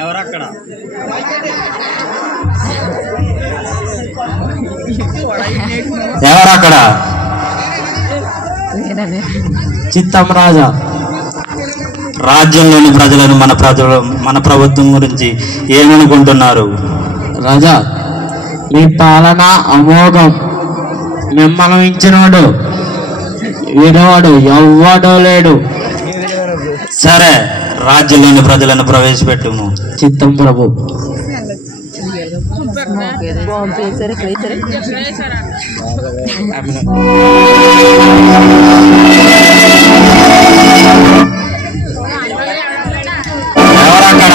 ఎవరక్కడ ఎవరక్కడ చిత్తం రాజా. రాజ్యంలోని ప్రజలను మన ప్రభుత్వం గురించి ఏమనుకుంటున్నారు? రాజా, మీ పాలన అమోఘం. మిమ్మల్ని మించినోడు వినవాడు ఎవ్వడో లేడు. సరే, రాజ్యంలోని ప్రజలను ప్రవేశపెట్టుము. చిత్తం ప్రభు. ఎవరక్కడ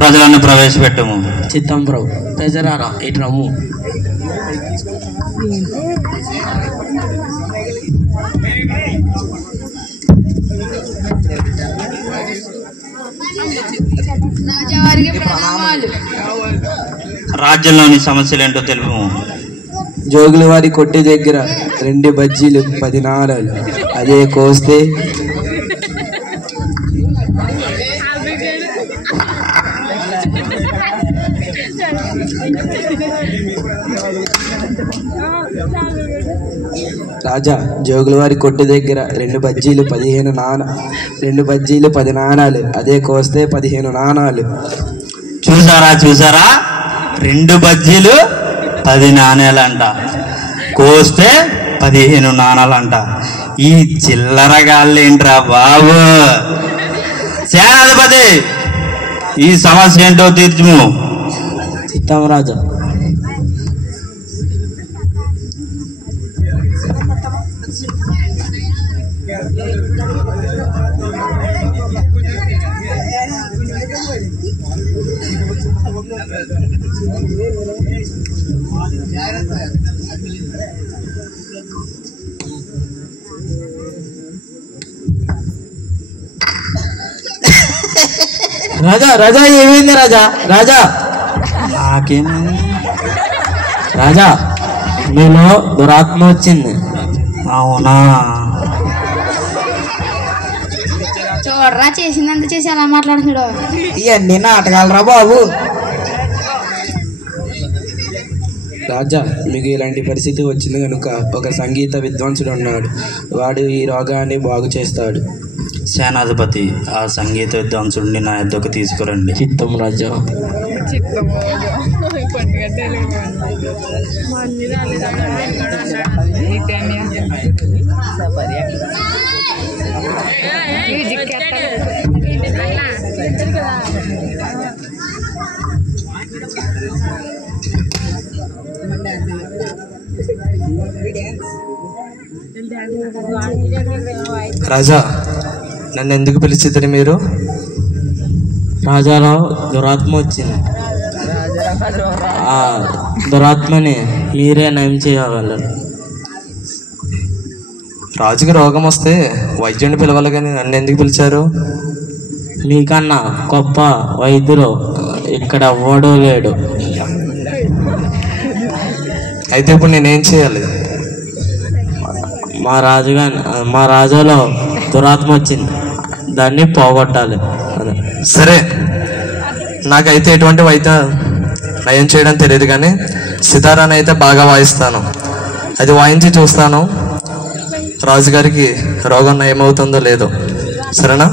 ప్రజలను ప్రవేశపెట్టుము. చిత్తం ప్రభు. ప్రజలారా ఇటు రమ్ము. రాజ్యంలోని సమస్యలు ఏంటో తెలుపు. జోగుల వారి కొట్టి దగ్గర 2 బజ్జీలు 10 నాణాలు అదే కోస్తే రాజా, జోగుల వారి కొట్టి దగ్గర 2 బజ్జీలు 10 నాణాలు అదే కోస్తే 15 నాణాలు. చూసారా 2 బజ్జీలు 10 నాణేలంట, కోస్తే 15 నాణాలంట. ఈ చిల్లర గాళ్ళేంట్రా బాబు? సేనాధిపతి, ఈ సమస్య ఏంటో తీర్చుము. చిత్తం రాజా. రాజా ఏమైంది రాజా? నాకేమైంది రాజా? మీలో దురాత్మ వచ్చింది. అవునా? చూడరా, చేసిందంత చేసి ఎలా మాట్లాడుతున్నాడు. ఇవన్నీ నాటకాలరా బాబు. రాజా, మీకు ఇలాంటి పరిస్థితి వచ్చింది కనుక ఒక సంగీత విద్వాంసుడు ఉన్నాడు. వాడు ఈ రోగాన్ని బాగు చేస్తాడు. సేనాధిపతి, ఆ సంగీత విద్వాంసుడిని నా యొద్దకు తీసుకురండి. చిత్తం రాజా. రాజా, నన్ను ఎందుకు పిలిచిద్దరు మీరు? రాజాలో దురాత్మ వచ్చింది. ఆ దురాత్మని మీరే నయం చేయగలరు. రాజుకి రోగం వస్తే వైద్యుడిని పిలవాలి కానీ నన్ను ఎందుకు పిలిచారు? మీకన్నా గొప్ప వైద్యుడు ఇక్కడ ఓడో లేడు. అయితే ఇప్పుడు నేనేం చేయాలి? మా రాజులో దురాత్మ వచ్చింది, దాన్ని పోగొట్టాలి. సరే, నాకైతే ఎటువంటి వైద్యం నయం చేయడం తెలియదు కానీ సితారాన్ని అయితే బాగా వాయిస్తాను. అది వాయించి చూస్తాను రాజుగారికి రోగం నయమవుతుందో లేదో. సరేనా?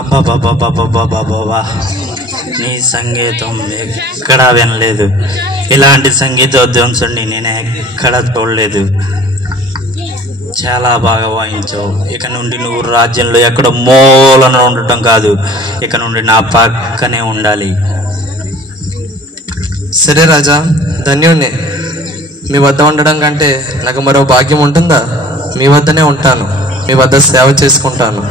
అబ్బాబాబాబాబాబాబా, నీ సంగీతం ఎక్కడా వినలేదు. ఇలాంటి సంగీతోద్యమసుడిని నేను ఎక్కడా చూడలేదు. చాలా బాగా వాయించావు. ఇక నుండి నువ్వు రాజ్యంలో ఎక్కడ మూలన ఉండటం కాదు, ఇక నుండి నా పక్కనే ఉండాలి. సరే రాజా, ధన్యుణ్ణి. మీ వద్ద ఉండడం కంటే నాకు మరో భాగ్యం ఉంటుందా? మీ వద్దనే ఉంటాను, మీ వద్ద సేవ చేసుకుంటాను.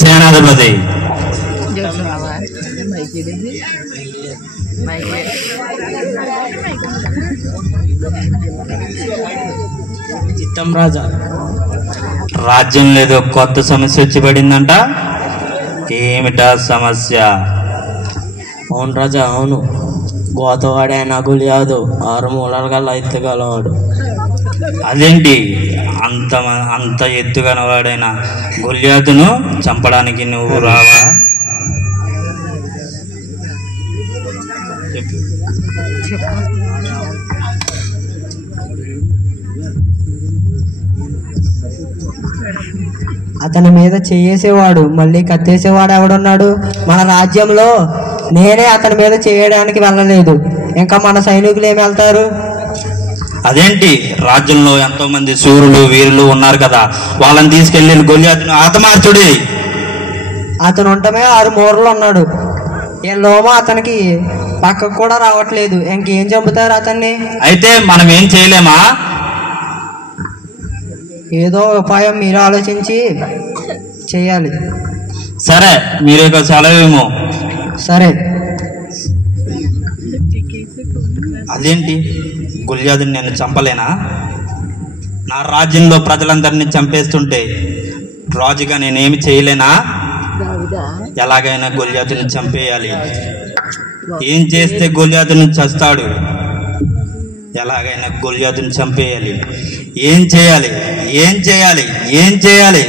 సేనాధిపతి, చిత్తం రాజా, రాజ్యంలో ఏదో కొత్త సమస్య వచ్చి పడిందంట. ఏమిటా సమస్య? అవును రాజా, అవును. గోతవాడే నగులియాదు 6 మూలల గల ఎత్తుగలవాడు. అదేంటి, అంత ఎత్తుగనవాడైన గొల్యాతును చంపడానికి నువ్వు రావా? అతని మీద చేసేవాడు మళ్ళీ కత్తేసేవాడు ఎవడున్నాడు? మన రాజ్యంలో నేనే అతని మీద చేయడానికి వెళ్ళలేదు, ఇంకా మన సైనికులు ఏమి వెళ్తారు? అదేంటి, రాజ్యంలో ఎంతో మంది శూరులు వీరులు ఉన్నారు కదా, వాళ్ళని తీసుకెళ్లి గొల్యాతును హతమార్చుడి. అతను ఉండటమే 6 మూరలు ఉన్నాడు. లోమో అతనికి పక్కకు కూడా రావట్లేదు, ఇంకేం చంపుతారు అతన్ని? అయితే మనం ఏం చేయలేమా? ఏదో ఉపాయం మీరు ఆలోచించి చేయాలి. సరే, మీరు ఇక సెలవేమో. సరే. అదేంటి, గొల్యాతుని నేను చంపలేనా? నా రాజ్యంలో ప్రజలందరినీ చంపేస్తుంటే రాజుగా నేనేమి చేయలేనా? ఎలాగైనా గొల్యాతుని చంపేయాలి. ఏం చేస్తే గొల్యాతుని చస్తాడు? ఎలాగైనా గొల్యాతుని చంపేయాలి. ఏం చేయాలి? ఏం చేయాలి? ఏం చేయాలి?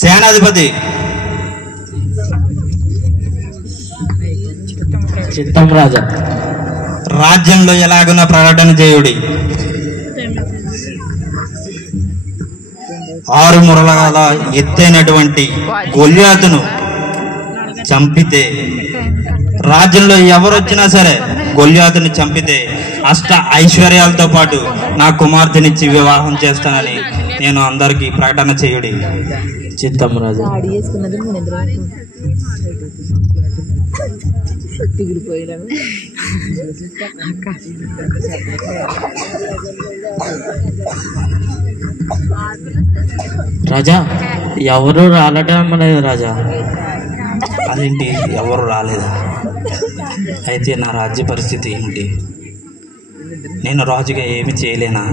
సేనాధిపతి, చిత్తం రాజా, రాజ్యంలో ఎలాగున్న ప్రకటన చేయుడి. 6 మూరల గల ఎత్తైనటువంటి గొల్యాతును చంపితే, రాజ్యంలో ఎవరొచ్చినా సరే గొల్యాతుని చంపితే అష్ట ఐశ్వర్యాలతో పాటు నా కుమార్తెనిచ్చి వివాహం చేస్తానని నేను అందరికీ ప్రకటన చేయుడి. చిత్తం రాజా. రాజా, ఎవరు రాలటం లేదు రాజా. అదేంటి, ఎవరు రాలేదా? అయితే నా రాజ్య పరిస్థితి ఏమిటి? నేను రాజుగా ఏమి చేయలేనా?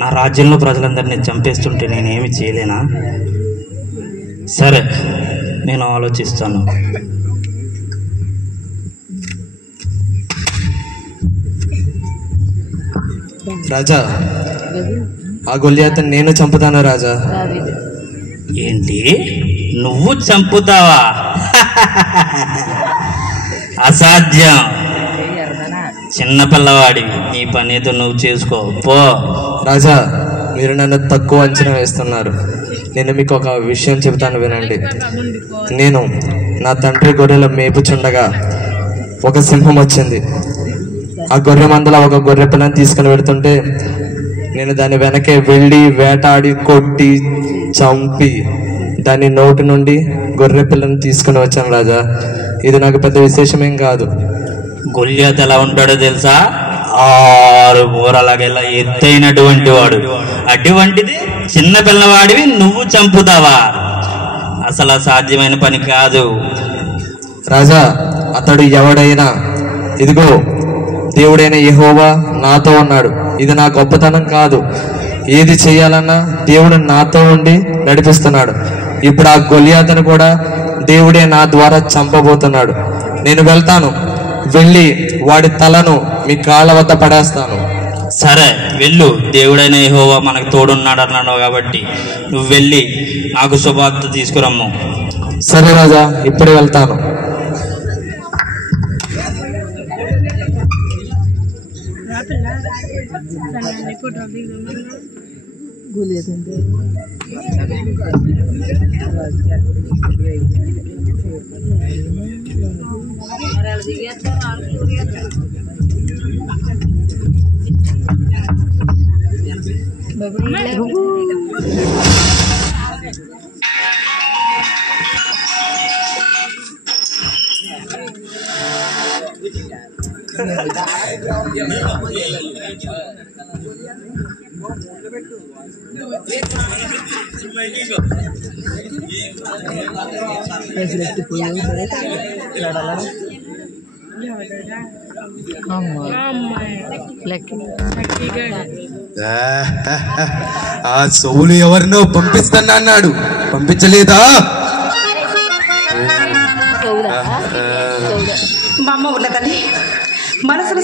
నా రాజ్యంలో ప్రజలందరినీ చంపేస్తుంటే నేనేమి చేయలేనా? సరే, నేను ఆలోచిస్తాను. రాజా, ఆ గొల్యాతుని నేను చంపుతాను రాజా. ఏంటి, నువ్వు చంపుతావా? అసాధ్యం. చిన్నపిల్లవాడివి, నీ పని ఏదో నువ్వు చేసుకో పో. రాజా, మీరు నన్ను తక్కువ అంచనా వేస్తున్నారు. నేను మీకు ఒక విషయం చెబుతాను, వినండి. నేను నా తండ్రి గొర్రెల మేపుచుండగా ఒక సింహం వచ్చింది. ఆ గొర్రె మందలో ఒక గొర్రె పిల్లని తీసుకుని వెళుతుంటే నేను దాని వెనకే వెళ్ళి వేటాడి కొట్టి చంపి దాని నోటి నుండి గొర్రె పిల్లని తీసుకుని వచ్చాను రాజా. ఇది నాకు పెద్ద విశేషమేం కాదు. గొల్యాతు ఎలా ఉంటాడో తెలుసా? 6 మూరల గల ఎత్తైనటువంటి వాడు. అటువంటిది చిన్న పిల్లవాడివి నువ్వు చంపుతావా? అసలు సాధ్యమైన పని కాదు రాజా. అతడు ఎవడైనా, ఇదిగో దేవుడైన యెహోవా నాతో ఉన్నాడు. ఇది నా గొప్పతనం కాదు. ఏది చేయాలన్నా దేవుడు నాతో ఉండి నడిపిస్తున్నాడు. ఇప్పుడు ఆ గొల్యాతును కూడా దేవుడే నా ద్వారా చంపబోతున్నాడు. నేను వెళ్తాను, వెళ్ళి వాడి తలను మీ కాళ్ళ వద్ద పడేస్తాను. సరే వెళ్ళు, దేవుడైన యెహోవా మనకు తోడున్నాడు అన్నాడు కాబట్టి నువ్వు వెళ్ళి నాకు శుభార్త తీసుకురమ్ము. సరే రాజా, ఇప్పుడే వెళ్తాను. ఆ సౌలు ఎవరినో పంపిస్తాను అన్నాడు, పంపించలేదా? మా అమ్మ ఉన్నదని మనసులో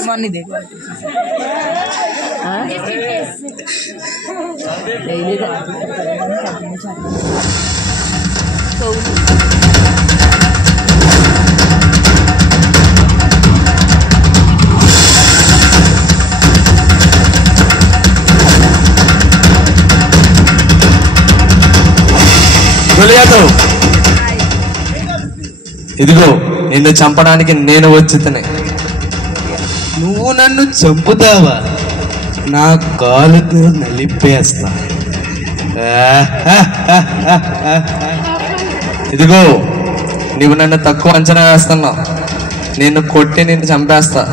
గొలియాతు, ఇదిగో నిన్ను చంపడానికి నేను వచ్చితనే. నువ్వు నన్ను చంపుతావా? నా కాలుకు నలిపేస్తా. ఇదిగో నువ్వు నన్ను తక్కువ అంచనా వేస్తున్నావు. నిన్ను కొట్టి నిన్ను చంపేస్తా.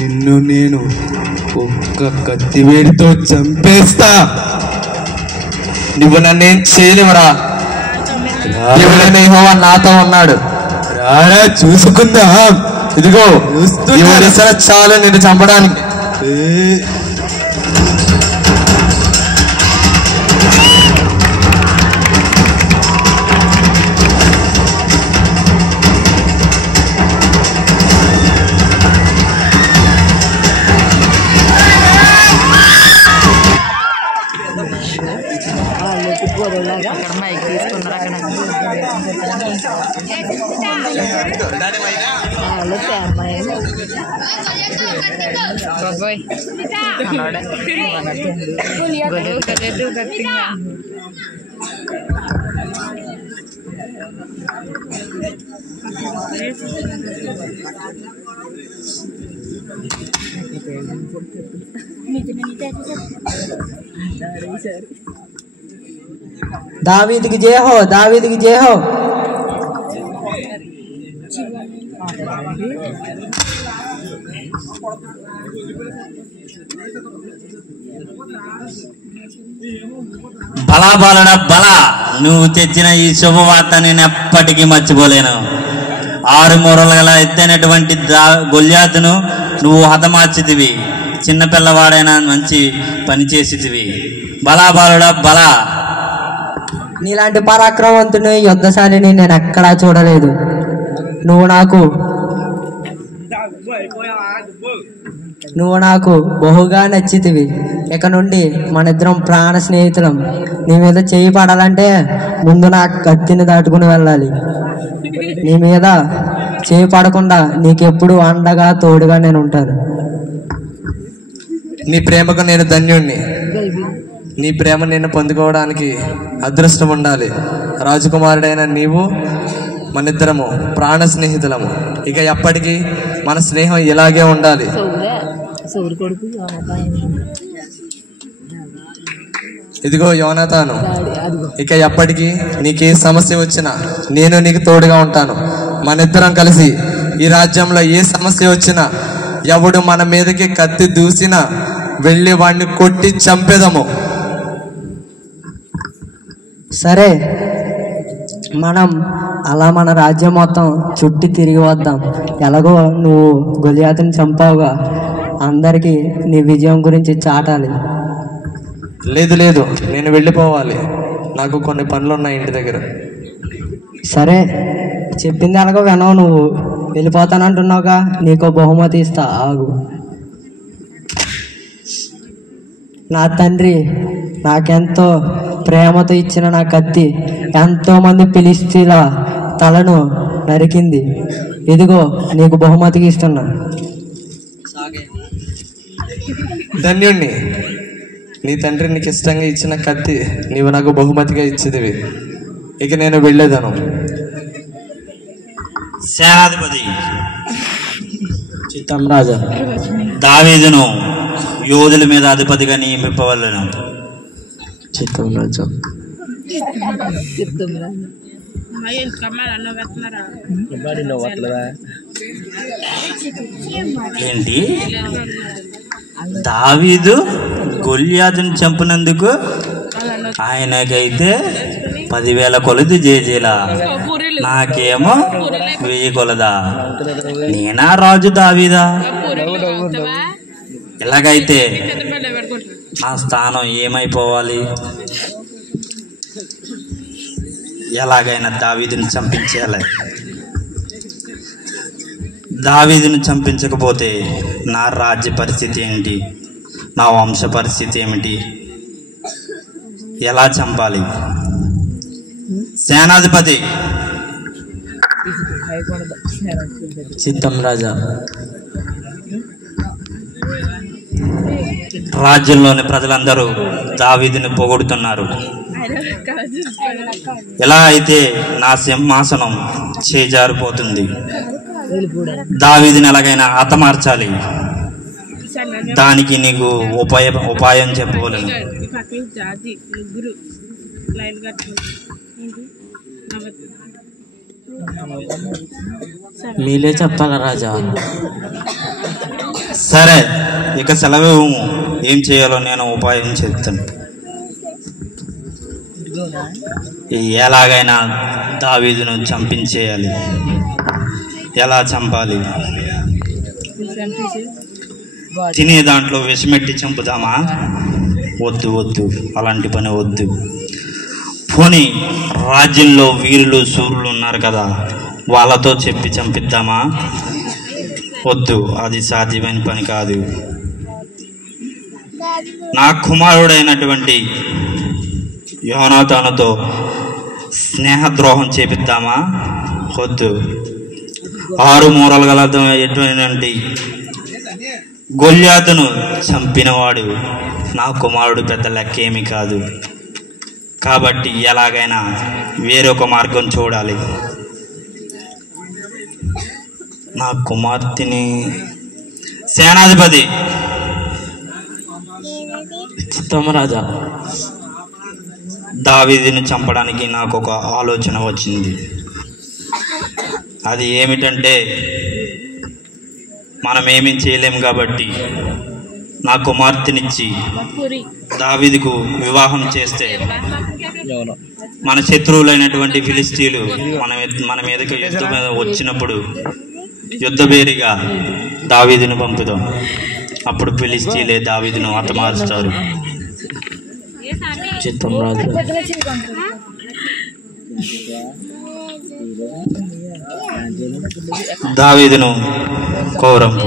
నిన్ను నేను ఒక్క కత్తివేడితో చంపేస్తా. నువ్వు నన్నేం చేయలేవురా. దేవుడైన యెహోవా నాతో ఉన్నాడు. రారా చూసుకుందాం. ఇదిగో చూస్తున్నా చాలు నిన్ను చంపడానికి. దావీదుకి జయహో, దావీదుకి జయహో. బలా బాలడా బలా, నువ్వు తెచ్చిన ఈ శుభవార్త నేను ఎప్పటికీ మర్చిపోలేను. 6 మూరల గల ఎత్తైనటువంటి గొల్యాతును నువ్వు హతమార్చితివి. చిన్నపిల్లవాడైనా మంచి పని చేసితివి. బలా బాలుడా బలా. నీలాంటి పరాక్రమవంతుని యుద్ధశాలిని నేను ఎక్కడా చూడలేదు. నువ్వు నాకు బహుగా నచ్చితివి. ఇక నుండి మన ఇద్దరం ప్రాణ స్నేహితులం. నీ మీద చేయి పడాలంటే ముందు నా కత్తిని దాటుకుని వెళ్ళాలి. నీ మీద చేయి పడకుండా నీకెప్పుడు అండగా తోడుగా నేను ఉంటాను. నీ ప్రేమకు నేను ధన్యుణ్ణి. నీ ప్రేమ నేను పొందుకోవడానికి అదృష్టం ఉండాలి. రాజకుమారుడైన నీవు మనిద్దరము ప్రాణ స్నేహితులము. ఇక ఎప్పటికీ మన స్నేహం ఇలాగే ఉండాలి. ఇదిగో యోనాతాను, ఇక ఎప్పటికీ నీకే సమస్య వచ్చినా నేను నీకు తోడుగా ఉంటాను. మనిద్దరం కలిసి ఈ రాజ్యంలో ఏ సమస్య వచ్చినా, ఎవడు మన మీదకి కత్తి దూసినా వెళ్ళి వాడిని కొట్టి చంపేదము. సరే, మనం అలా మన రాజ్యం మొత్తం చుట్టి తిరిగి వద్దాం. ఎలాగో నువ్వు గొలియాతుని చంపావుగా, అందరికీ నీ విజయం గురించి చాటాలి. లేదు లేదు, నేను వెళ్ళిపోవాలి. నాకు కొన్ని పనులు ఉన్నాయి ఇంటి దగ్గర. సరే, చెప్పింది ఎలాగో వినవు. నువ్వు వెళ్ళిపోతానంటున్నావుగా, నీకు బహుమతి ఇస్తా, ఆగు. నా తండ్రి నాకెంతో ప్రేమతో ఇచ్చిన నా కత్తి ఎంతోమంది ఫిలిష్తీయుల తలను నరికింది. ఇదిగో నీకు బహుమతికి ఇస్తున్నా. ధన్యుణ్ణి. నీ తండ్రి నీకు ఇష్టంగా ఇచ్చిన కత్తి నీవు నాకు బహుమతిగా ఇచ్చేదివి. ఇక నేను వెళ్ళేదను. సేనాధిపతి చిత్తం రాజా. దావీదును యోధుల మీద అధిపతిగా నియమింపవలెను. చిత్తం రాజా. ఏంటి? దావీదు గొల్యాతుని చంపినందుకు ఆయనకైతే 10,000 కొలది జేజేలా, నాకేమో 1000 కొలదా? నేనా రాజు దావీదా? ఇలాగైతే నా స్థానం ఏమైపోవాలి? ఎలాగైనా దావీదుని చంపించేయాలి. దావీదుని చంపించకపోతే నా రాజ్య పరిస్థితి ఏంటి? నా వంశ పరిస్థితి ఏమిటి? ఎలా చంపాలి? సేనాధిపతి చిత్తం రాజా. రాజ్యంలోని ప్రజలందరూ దావీదుని పొగుడుతున్నారు. ఎలా అయితే నా సింహాసనం చేజారిపోతుంది. దావీదుని ఎలాగైనా హతమార్చాలి. దానికి నీకు ఉపాయం చెప్పవలను. మీరే చెప్పాలా రాజా? సరే, ఇక సెలవు. ఏం చేయాలో నేను ఉపాయం చెప్తాను. ఎలాగైనా దావీదును చంపించేయాలి. ఎలా చంపాలి? తినే దాంట్లో విషమెట్టి చంపుదామా? వద్దు వద్దు, అలాంటి పని వద్దు. పోనీ రాజ్యంలో వీరులు సూర్యులు ఉన్నారు కదా, వాళ్ళతో చెప్పి చంపిద్దామా? వద్దు, అది సాధ్యమైన పని కాదు. నా కుమారుడైనటువంటి యోనాతానుతో స్నేహద్రోహం చేపిద్దామా? వద్దు. 6 మూరలు గల ఎటువంటి గొల్యాతును చంపినవాడు నా కుమారుడు పెద్ద లెక్కేమీ కాదు. కాబట్టి ఎలాగైనా వేరొక మార్గం చూడాలి. నా కుమార్తెని సేనాధిపతి చిత్తం రాజా. దావీదుని చంపడానికి నాకు ఒక ఆలోచన వచ్చింది. అది ఏమిటంటే, మనం ఏమీ చేయలేం కాబట్టి నా కుమార్తెనిచ్చి దావీదుకు వివాహం చేస్తే మన శత్రువులైనటువంటి ఫిలిస్తీయులు మన మీదకి యుద్ధం మీద వచ్చినప్పుడు యుద్ధబేరిగా దావీదును పంపుదాం. అప్పుడు ఫిలిస్తీయులే దావీదును హతమారుస్తారు. చిత్తం రాజా. దావీదును కౌరంపు.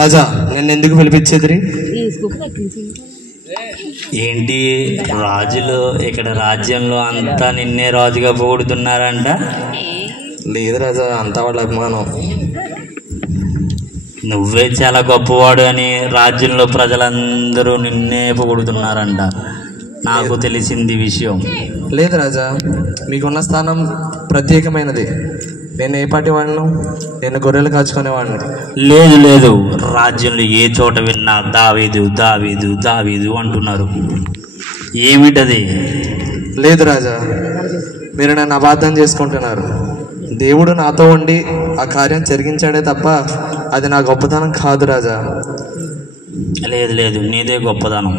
రాజా, నన్ను ఎందుకు పిలిపించేది? ఏంటి రాజులు ఇక్కడ రాజ్యంలో అంతా నిన్నే రాజుగా పొగుడుతున్నారంట? లేదు రాజా, అంతా వాళ్ళ అభిమానం. నువ్వే చాలా గొప్పవాడు అని రాజ్యంలో ప్రజలందరూ నిన్నే పొగుడుతున్నారంట. నాకు తెలిసింది విషయం. లేదు రాజా, మీకున్న స్థానం ప్రత్యేకమైనది. నేను ఏ పాటి వాడిను? నేను గొర్రెలు కాచుకునేవాడిని. లేదు లేదు, రాజ్యంలో ఏ చోట విన్నా దావీదు దావీదు దావీదు అంటున్నారు. ఏమిటది? లేదు రాజా, మీరు నన్ను అబద్ధం చేసుకుంటున్నారు. దేవుడు నాతో ఉండి ఆ కార్యం జరిగించాడే తప్ప అది నా గొప్పతనం కాదు రాజా. లేదు లేదు, నీదే గొప్పదనం.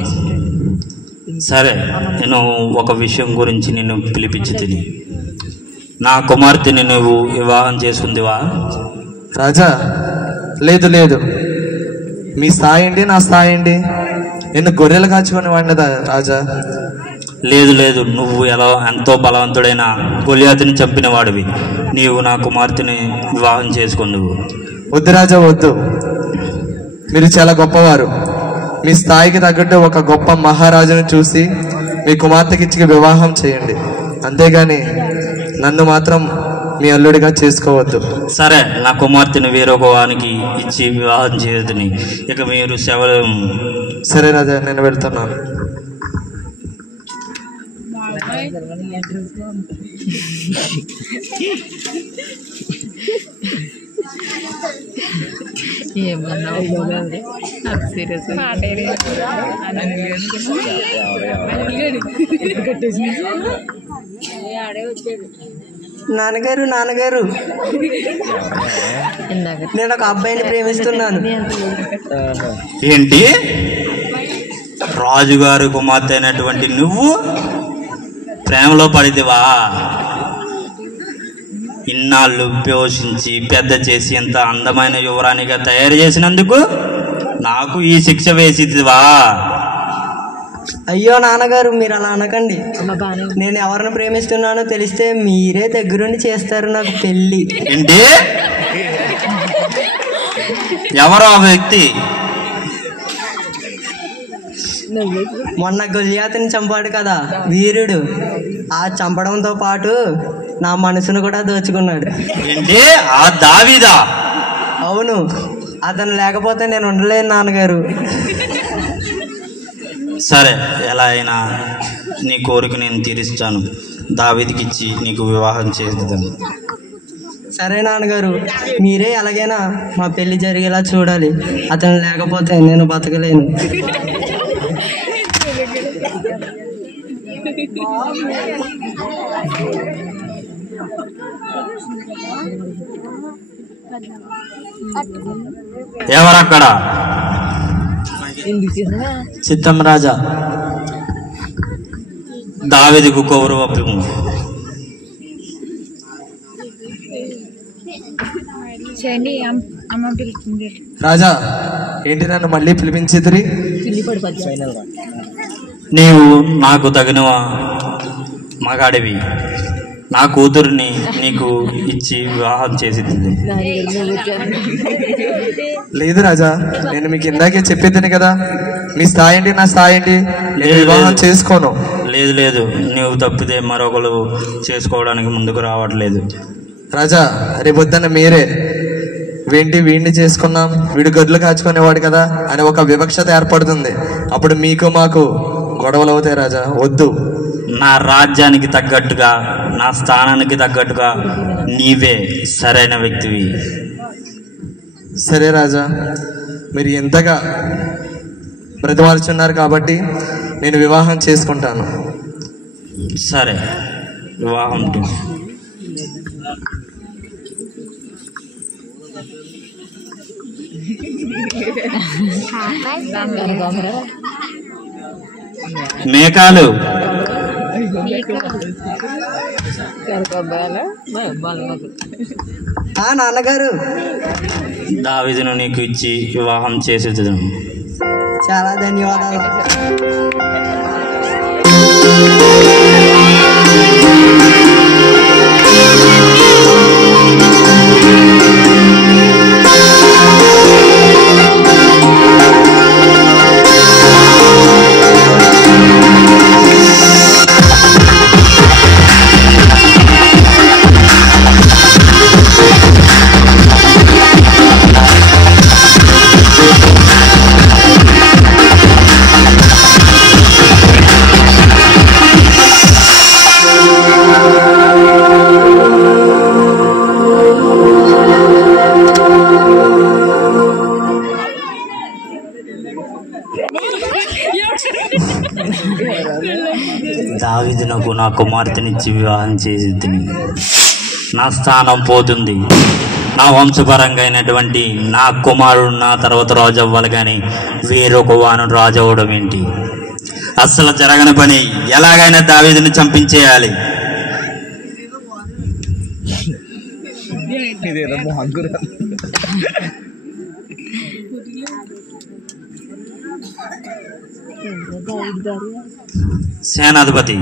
సరే, నేను ఒక విషయం గురించి నిన్ను పిలిపించి తిని, నా కుమార్తెని నువ్వు వివాహం చేసుకుందివా? రాజా, లేదు లేదు, మీ స్థాయి ఏంటి, నా స్థాయి ఏంటి? నేను గొర్రెలు కాచుకుని వాడినదా రాజా? లేదు లేదు, నువ్వు ఎంతో బలవంతుడైన గొలియాతుని చంపిన వాడివి. నీవు నా కుమార్తెని వివాహం చేసుకుందువు. వద్దు రాజా, వద్దు. మీరు చాలా గొప్పవారు. మీ స్థాయికి తగ్గట్టు ఒక గొప్ప మహారాజును చూసి మీ కుమార్తెకిచ్చి వివాహం చేయండి. అంతేగాని నన్ను మాత్రం మీ అల్లుడిగా చేసుకోవద్దు. సరే, నా కుమార్తెను వేరొక వానికి ఇచ్చి వివాహం చేయదని. ఇక మీరు సేవలు. సరే రాజా, నేను వెళ్తున్నాను. నాన్నగారు నాన్నగారు, నేను ఒక అబ్బాయిని ప్రేమిస్తున్నాను. ఏంటి? రాజుగారి కుమార్తె అయినటువంటి నువ్వు ప్రేమలో పడితివా? ఇన్నాళ్ళు పోషించి పెద్ద చేసి ఎంత అందమైన యువరాణిగా తయారు చేసినందుకు నాకు ఈ శిక్ష వేసివా? అయ్యో నాన్నగారు, మీరు అలా అనకండి. నేను ఎవరిని ప్రేమిస్తున్నానో తెలిస్తే మీరే దగ్గరుండి చేస్తారు నాకు పెళ్ళి. ఏంటి? ఎవరు ఆ వ్యక్తి? మొన్న గొలియాతుని చంపాడు కదా వీరుడు, ఆ చంపడంతో పాటు నా మనసును కూడా దోచుకున్నాడు. ఏంటి? ఆ దావీదా? అవును, అతను లేకపోతే నేను ఉండలేను నాన్నగారు. సరే, ఎలా అయినా నీ కోరిక నేను తీరుస్తాను. దావీదుకి ఇచ్చి నీకు వివాహం చేద్దాను. సరే నాన్నగారు, మీరే ఎలాగైనా మా పెళ్లి జరిగేలా చూడాలి. అతను లేకపోతే నేను బతకలేను. ఎవరక్కడ? చిత్తం రాజా. దావీదుకు కౌరవము. రాజా, ఏంటి నన్ను మళ్ళీ పిలిపించేదిరి? నీవు నాకు తగిన మగాడివి. నా కూతుర్ని నీకు ఇచ్చి వివాహం చేసింది. లేదు రాజా, నేను మీకు ఇందాకే చెప్పేది కదా, మీ స్థాయి ఏంటి నా స్థాయి ఏంటి, నేను వివాహం చేసుకోను. లేదు లేదు, నీవు తప్పితే మరొకరు చేసుకోవడానికి ముందుకు రావట్లేదు. రాజా, రేపొద్దున మీరే వీడిని చేసుకున్నాం, వీడు గొడ్లు కాచుకునేవాడు కదా అని ఒక వివక్షత ఏర్పడుతుంది. అప్పుడు మీకు మాకు గొడవలు అవుతాయి. రాజా వద్దు. నా రాజ్యానికి తగ్గట్టుగా, నా స్థానానికి తగ్గట్టుగా నీవే సరైన వ్యక్తివి. సరే రాజా, మీరు ఎంతగా బ్రతిమాలుచున్నారు కాబట్టి నేను వివాహం చేసుకుంటాను. సరే, వివాహం. మేకాలు. నాన్నగారు, దావీదును నీకు ఇచ్చి వివాహం చేసేది. చాలా ధన్యవాదాలు. దావీదునకు నా కుమార్తెనిచ్చి వివాహం చేసి నా స్థానం పోతుంది. నా వంశపరంగా అయినటువంటి నా కుమారుడు నా తర్వాత రాజు అవ్వాలి, కానీ వేరొక వాను రాజు అవ్వడం ఏంటి? అస్సలు జరగని పని. ఎలాగైనా దావీదుని చంపించేయాలి. Dari సేనాధిపతి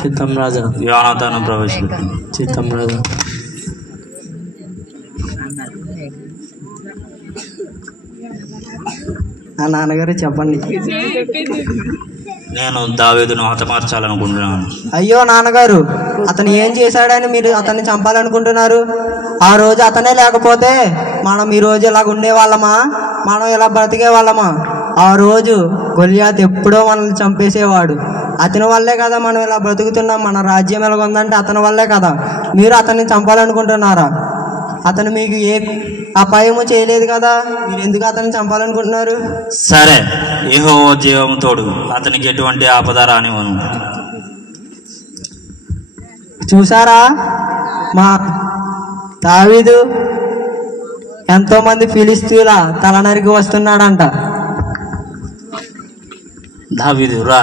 చిత్తం రాజా యోనాతాను ప్రవేశపెట్టు. చిత్తం రాజా. నాన్నగారు చెప్పండి. నేను దావీదును హతమార్చాలనుకుంటున్నాను. అయ్యో నాన్నగారు, అతను ఏం చేశాడని మీరు అతన్ని చంపాలనుకుంటున్నారు? ఆ రోజు అతనే లేకపోతే మనం ఈ రోజు ఇలాగ ఉండేవాళ్ళమా? మనం ఇలా బ్రతికే వాళ్ళమా? ఆ రోజు గొలియాత్ ఎప్పుడో మనల్ని చంపేసేవాడు. అతని వల్లే కదా మనం ఇలా బ్రతుకుతున్నాం. మన రాజ్యం ఎలాగ ఉందంటే అతని వల్లే కదా. మీరు అతన్ని చంపాలనుకుంటున్నారా? అతను మీకు ఏ అపాయము చేయలేదు కదా, మీరు ఎందుకు అతన్ని చంపాలనుకుంటున్నారు? సరే, యెహోవా జీవం తోడు, అతనికి ఎటువంటి ఆపద రానివ్వను. చూసారా, మా దావీదు ఎంతో మంది ఫిలిస్తీన్ల తల నరికి వస్తున్నాడంట. దావీదు రా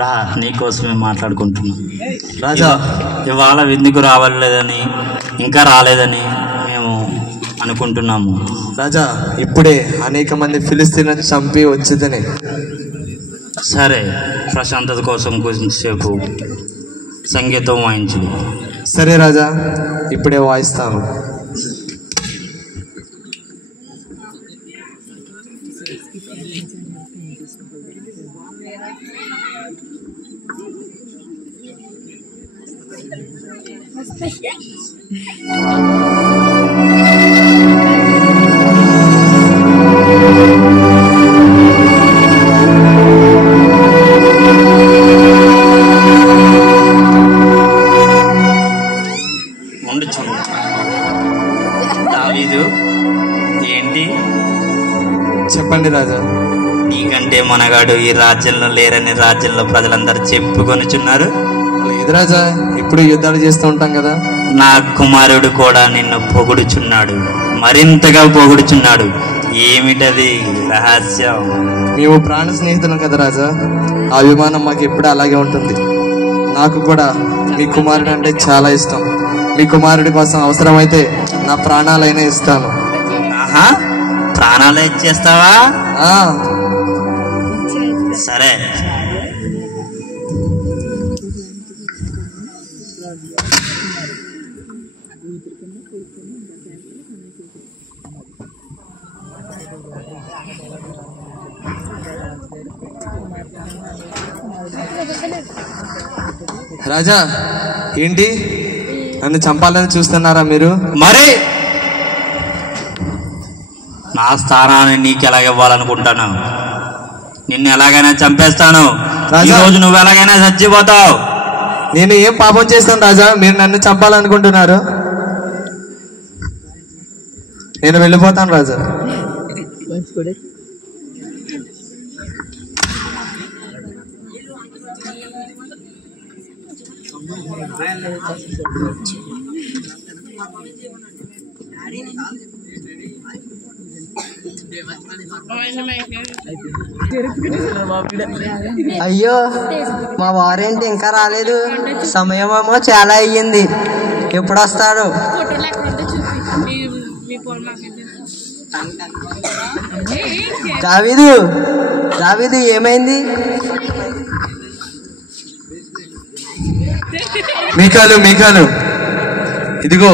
రా, నీకోసమే మాట్లాడుకుంటున్నాం. రాజా, ఇవాళ విందుకు రావలేదని, ఇంకా రాలేదని మేము అనుకుంటున్నాము. రాజా, ఇప్పుడే అనేక మంది ఫిలిస్తీన్లను చంపి వచ్చిందని. సరే, ప్రశాంతత కోసం కొంచెంసేపు సంగీతం వాయించు. సరే రాజా, ఇప్పుడే వాయిస్తాను. దావీదు, ఏంటి? చెప్పండి రాజా. నీకంటే మనగాడు ఈ రాజ్యంలో లేరని రాజ్యంలో ప్రజలందరూ చెప్పుకొనిచున్నారు. లేదు రాజా, ఇప్పుడు యుద్ధాలు చేస్తూ ఉంటాం కదా. నా కుమారుడు కూడా నిన్ను పొగుడుచున్నాడు, మరింతగా పొగుడుచున్నాడు. ఏమిటది రహస్యం? మేము ప్రాణ స్నేహితులం కదా రాజా, ఆ అభిమానం మాకు ఎప్పుడు అలాగే ఉంటుంది. నాకు కూడా మీ కుమారుడు అంటే చాలా ఇష్టం. మీ కుమారుడి కోసం అవసరమైతే నా ప్రాణాలైనా ఇస్తాను. ఆహా, ప్రాణాలు ఇచ్చేస్తావా? ఆ, సరే. రాజా, ఏంటి నన్ను చంపాలని చూస్తున్నారా మీరు? మరి నా స్థానాన్ని నీకు ఎలాగివ్వాలనుకుంటాను? నిన్ను ఎలాగైనా చంపేస్తాను. ఈ రోజు నువ్వు ఎలాగైనా చచ్చిపోతావు. నేను ఏం పాపం చేస్తాను రాజా, మీరు నన్ను చంపాలనుకుంటున్నారు? నేను వెళ్ళిపోతాను రాజా. అయ్యో, మా వారేంటి ఇంకా రాలేదు? సమయం ఏమో చాలా అయ్యింది. ఎప్పుడు వస్తాడు? దావీదు, దావీదు ఏమైంది? మీకాలు, ఇదిగో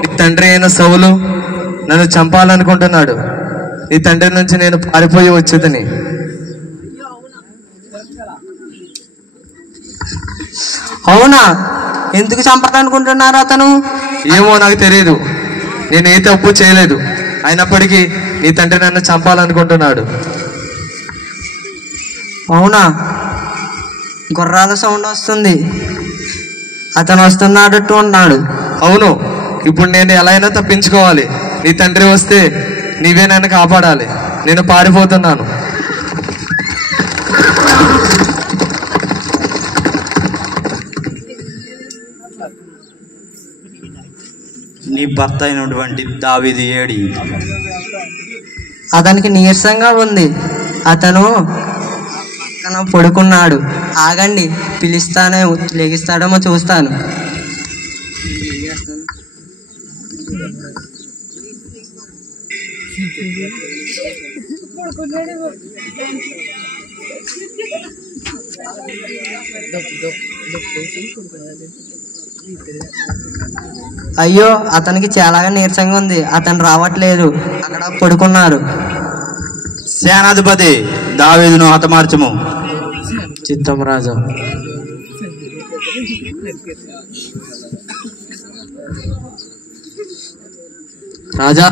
నీ తండ్రి అయిన సౌలు నన్ను చంపాలనుకుంటున్నాడు. నీ తండ్రి నుంచి నేను పారిపోయి వచ్చేదని. అవునా? ఎందుకు చంపాలనుకుంటున్నారు అతను? ఏమో నాకు తెలియదు. నేను ఏ తప్పు చేయలేదు, అయినప్పటికీ నీ తండ్రి నన్ను చంపాలనుకుంటున్నాడు. అవునా? గుర్రాల సౌండ్ వస్తుంది. అతను వస్తున్నాడట్టు ఉన్నాడు. అవును, ఇప్పుడు నేను ఎలా అయినా తప్పించుకోవాలి. నీ తండ్రి వస్తే నీవే నన్ను కాపాడాలి. నేను పారిపోతున్నాను. నీ భర్త అయినటువంటి దావీదు ఏడి? అతనికి నీరసంగా ఉంది. అతను పడుకున్నాడు. ఆగండి, పిలుస్తానే లెగిస్తాడేమో చూస్తాను. అయ్యో అతనికి చాలా నీరసంగా ఉంది, అతను రావట్లేదు, అక్కడ పడుకున్నారు. సేనాధిపతి దావీదును హతమార్చుము. చిత్తం రాజా. రాజా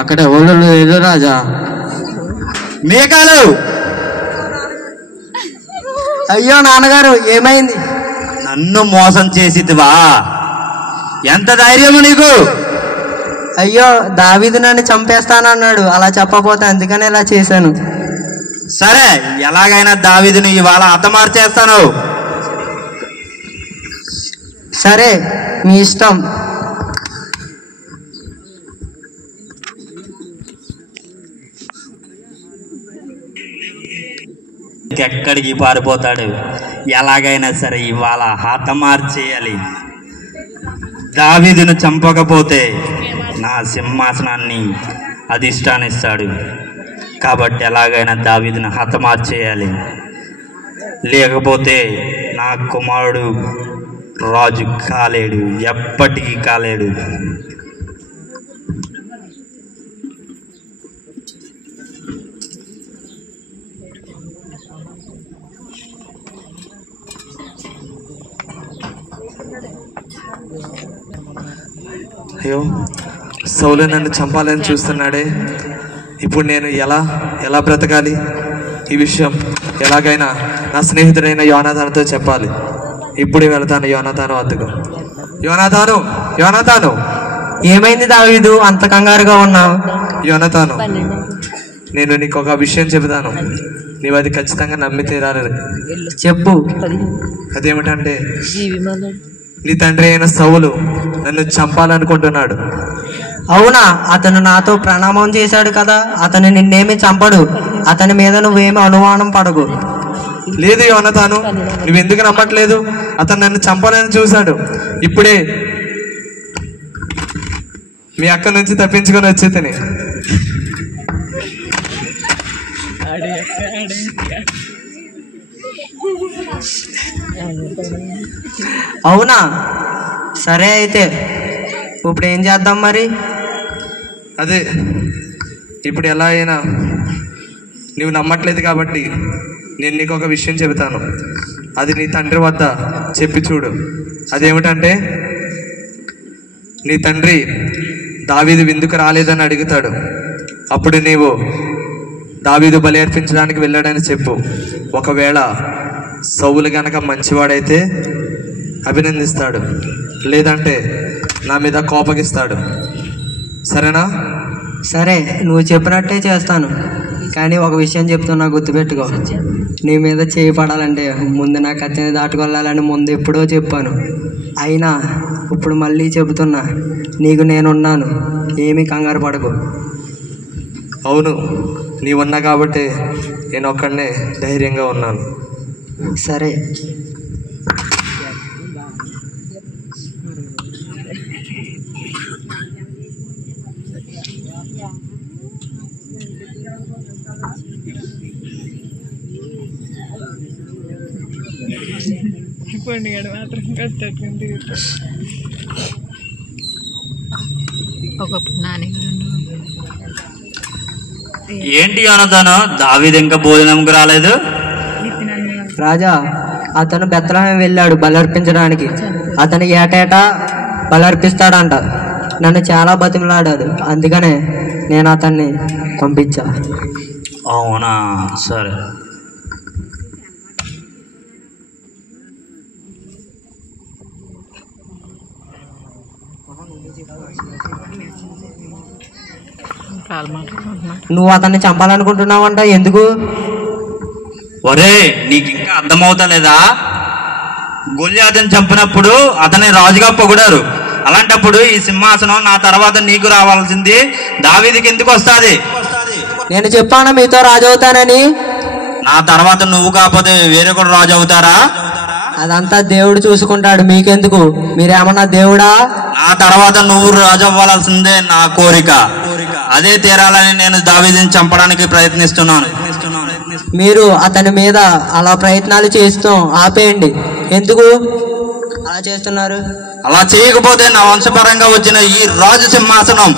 అక్కడ ఎవరు లేదు రాజా. మేకాలు, అయ్యో నాన్నగారు ఏమైంది? నన్ను మోసం చేసితివా? ఎంత ధైర్యము నీకు? అయ్యో దావీదు నన్ను చంపేస్తానన్నాడు, అలా చెప్పపోతే అందుకని ఇలా చేశాను. సరే, ఎలాగైనా దావీదుని ఇవాళ హతమార్చేస్తాను. సరే మీ ఇష్టం. ఎక్కడికి పారిపోతాడు? ఎలాగైనా సరే ఇవాళ హతమార్చేయాలి. దావీదును చంపకపోతే నా సింహాసనాన్ని అధిష్టానిస్తాడు. కాబట్టి ఎలాగైనా దావీదును హతమార్చేయాలి. లేకపోతే నా కుమారుడు రాజు కాలేడు, ఎప్పటికీ కాలేడు. అయ్యో, సౌలు నన్ను చంపాలని చూస్తున్నాడే. ఇప్పుడు నేను ఎలా బ్రతకాలి? ఈ విషయం ఎలాగైనా నా స్నేహితుడైన యోనాతానుతో చెప్పాలి. ఇప్పుడే వెళతాను యోనాతాను వద్దకు. యోనాతాను. ఏమైంది దావీదు, అంత కంగారుగా ఉన్నావు? యోనాతాను, నేను నీకు ఒక విషయం చెబుతాను, నీవు అది ఖచ్చితంగా నమ్మి తీరాలి. చెప్పు. అదేమిటంటే, నీ తండ్రి అయిన సౌలు నన్ను చంపాలనుకుంటున్నాడు. అవునా? అతను నాతో ప్రణామం చేశాడు కదా, అతను నిన్నేమి చంపడు. అతని మీద నువ్వేమి అనుమానం పడకు. లేదు యోనాతాను, నువ్వెందుకు నమ్మట్లేదు? అతను నన్ను చంపాలని చూశాడు. ఇప్పుడే మీ అక్క నుంచి తప్పించుకొని వచ్చేతని. అవునా? సరే అయితే ఇప్పుడు ఏం చేద్దాం మరి? అదే, ఇప్పుడు ఎలా అయినా నువ్వు నమ్మట్లేదు కాబట్టి నేను నీకు ఒక విషయం చెబుతాను. అది నీ తండ్రి వద్ద చెప్పి చూడు. అదేమిటంటే, నీ తండ్రి దావీదు ఎందుకు రాలేదని అడుగుతాడు. అప్పుడు నీవు దావీదు బలి అర్పించడానికి వెళ్ళాడని చెప్పు. ఒకవేళ సౌలు గనక మంచివాడైతే అభినందిస్తాడు, లేదంటే నా మీద కోపగిస్తాడు. సరేనా? సరే, నువ్వు చెప్పినట్టే చేస్తాను. కానీ ఒక విషయం చెప్తున్నా, గుర్తుపెట్టుకో. నీ మీద చేయి పడాలంటే ముందు నా కత్తిని దాటుకెళ్ళాలని ముందు ఎప్పుడో చెప్పాను. అయినా ఇప్పుడు మళ్ళీ చెబుతున్నా, నీకు నేనున్నాను, ఏమీ కంగారు పడకు. అవును, నీవున్నా కాబట్టి నేను ఒక్కడనే ధైర్యంగా ఉన్నాను. సరే. ఏంటి యోనాతాను, దావీదు ఇంకా భోజనంకు రాలేదు? రాజా, అతను బెత్లెహేము వెళ్ళాడు బలర్పించడానికి. అతను ఏటేటా బలర్పిస్తాడంట. నన్ను చాలా బతిమలాడాడు, అందుకనే నేను అతన్ని పంపించా. అవునా? సరే. నువ్వు అతన్ని చంపాలనుకుంటున్నావంట, ఎందుకు? ఒరే, నీకు ఇంకా అర్థమవుతలేదా? గొల్యాతుని చంపినప్పుడు అతని రాజుగా పొగిడారు. అలాంటప్పుడు ఈ సింహాసనం నా తర్వాత నీకు రావాల్సింది దావీదుకి ఎందుకు వస్తుంది? నేను చెప్పాను మీతో రాజు అవుతానని. నా తర్వాత నువ్వు కాకపోతే వేరొకడు రాజు అవుతారా? అదంతా దేవుడు చూసుకుంటాడు, మీకెందుకు? మీరేమన్నా దేవుడా? నా తర్వాత నువ్వు రాజు అవ్వాల్సిందే నా కోరిక. అదే తీరాలని నేను దావీదుని చంపడానికి ప్రయత్నిస్తున్నాను. మీరు అతని మీద అలా ప్రయత్నాలు చేస్తాం ఆపేయండి. ఎందుకు అలా చేస్తున్నారు? అలా చేయకపోతే నా వంశపరంగా వచ్చిన ఈ రాజు సింహాసనం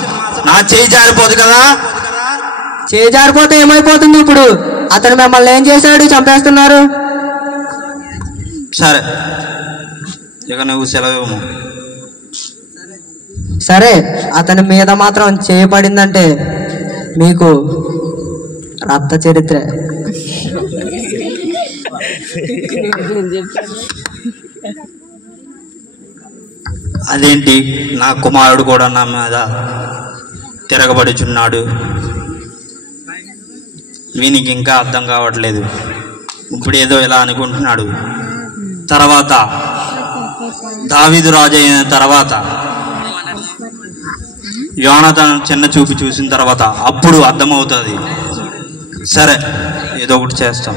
నా చేయి జారిపోదు కదా. చేజారిపోతే ఏమైపోతుంది? ఇప్పుడు అతను మిమ్మల్ని ఏం చేశాడు? చంపేస్తున్నారు. సరే, ఇక నువ్వు సెలవు. సరే, అతని మీద మాత్రం చేయబడిందంటే మీకు రక్త చరిత్ర. అదేంటి, నా కుమారుడు కూడా నా మీద తిరగబడుచున్నాడు. వీనికి ఇంకా అర్థం కావట్లేదు. ఇప్పుడు ఏదో ఇలా అనుకుంటున్నాడు. తర్వాత దావీదు రాజు అయిన తర్వాత యోనాతాను చిన్న చూపు చూసిన తర్వాత అప్పుడు అర్థమవుతుంది. సరే, ఏదో ఒకటి చేస్తాం.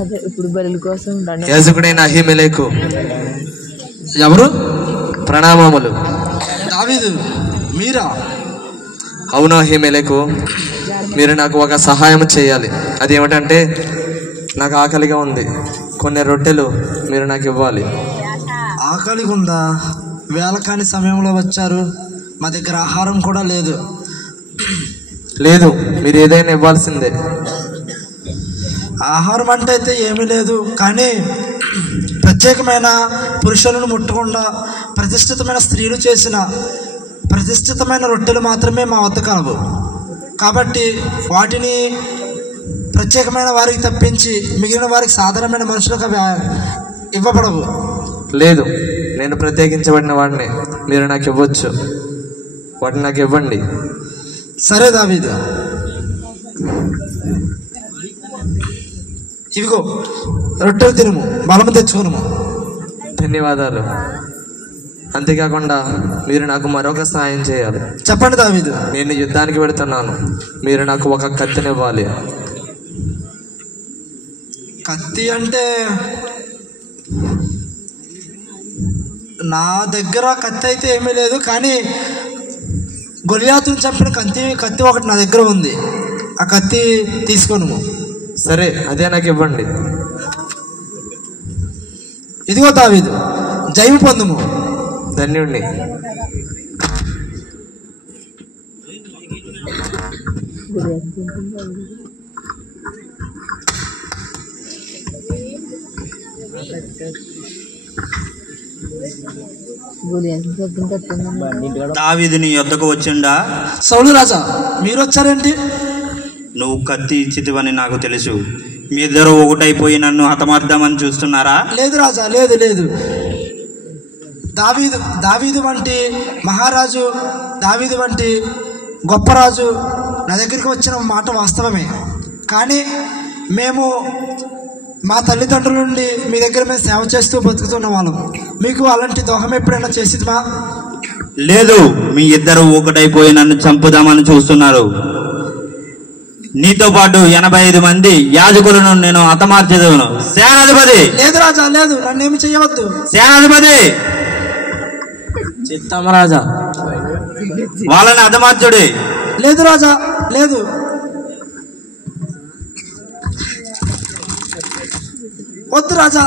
అదే ఇప్పుడు బలుల కోసం యాజకుడైన అహీమెలెకు. ఎవరు? ప్రణామములు. దావీదు మీరా? అవును అహీమెలెకు, మీరు నాకు ఒక సహాయం చేయాలి. అదేమిటంటే నాకు ఆకలిగా ఉంది. కొన్ని రొట్టెలు మీరు నాకు ఇవ్వాలి. ఆకలిగా ఉందా? వేళ కాని సమయంలో వచ్చారు. మా దగ్గర ఆహారం కూడా లేదు. లేదు, మీరు ఏదైనా ఇవ్వాల్సిందే. ఆహారం అంటే అయితే ఏమీ లేదు, కానీ ప్రత్యేకమైన పురుషులను ముట్టకుండా ప్రతిష్ఠితమైన స్త్రీలు చేసిన ప్రతిష్ఠితమైన రొట్టెలు మాత్రమే మా వద్ద కలవు. కాబట్టి వాటిని ప్రత్యేకమైన వారికి తప్పించి మిగిలిన వారికి సాధారణమైన మనుషులకు ఇవ్వబడవు. లేదు, నేను ప్రత్యేకించబడిన వాడిని. మీరు నాకు ఇవ్వచ్చు. వాటిని నాకు ఇవ్వండి. సరే దావీదు, ఇవిగో రొట్టెలు తినుము, బలము తెచ్చుకునుము. ధన్యవాదాలు. అంతేకాకుండా మీరు నాకు మరొక సహాయం చేయాలి. చెప్పండి దావీదు. నేను యుద్ధానికి వెళుతున్నాను. మీరు నాకు ఒక కత్తినివ్వాలి. కత్తి అంటే నా దగ్గర కత్తి అయితే ఏమీ లేదు, కానీ గొలియాతును చంపిన కత్తి ఒకటి నా దగ్గర ఉంది. ఆ కత్తి తీసుకొనుము. సరే, అదే నాకు ఇవ్వండి. ఇదిగో దావీదు, జయము పొందుము. ధన్యుణ్ణి. దావీదు నీ యొద్దకు వచ్చిండా? సౌలు రాజా, మీరు వచ్చారేంటి? నువ్వు కత్తి ఇచ్చితివని నాకు తెలుసు. మీ ఇద్దరు ఒకటైపోయి నన్ను హతమార్దామని చూస్తున్నారా? లేదు రాజా, లేదు లేదు. దావీదు వంటి మహారాజు, దావీదు వంటి గొప్ప రాజు నా దగ్గరికి వచ్చిన మాట వాస్తవమే. కానీ మేము మా తల్లిదండ్రుల నుండి మీ దగ్గర మేము సేవ చేస్తూ బతుకుతున్న వాళ్ళం. మీకు అలాంటి దోహం ఎప్పుడైనా చేసిమా? లేదు, మీ ఇద్దరు ఒకటైపోయి నన్ను చంపుదామని చూస్తున్నారు. నీతో పాటు 85 మంది యాజకులను నేను హతమార్చేదను. సేనాధిపతి! లేదు రాజా, లేదు, నన్నేమి చేయవద్దు. సేనాధిపతి! చిత్తం రాజా. వాళ్ళని హతమార్చుడి. లేదు రాజా, లేదు. వద్దు రాజా.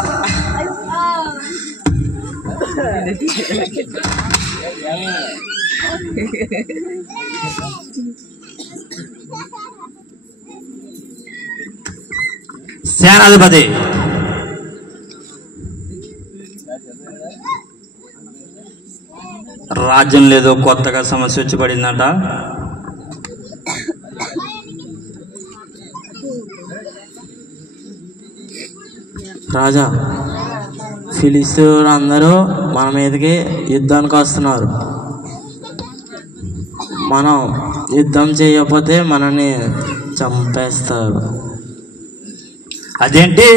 సేనాధిపతి! రాజ్యం లేదో కొత్తగా సమస్య వచ్చి పడిందట. రాజా, ఫిలిస్తీయులు అందరూ మన మీదకి యుద్ధానికి వస్తున్నారు. మనం యుద్ధం చేయకపోతే మనని చంపేస్తారు. అదేంటి,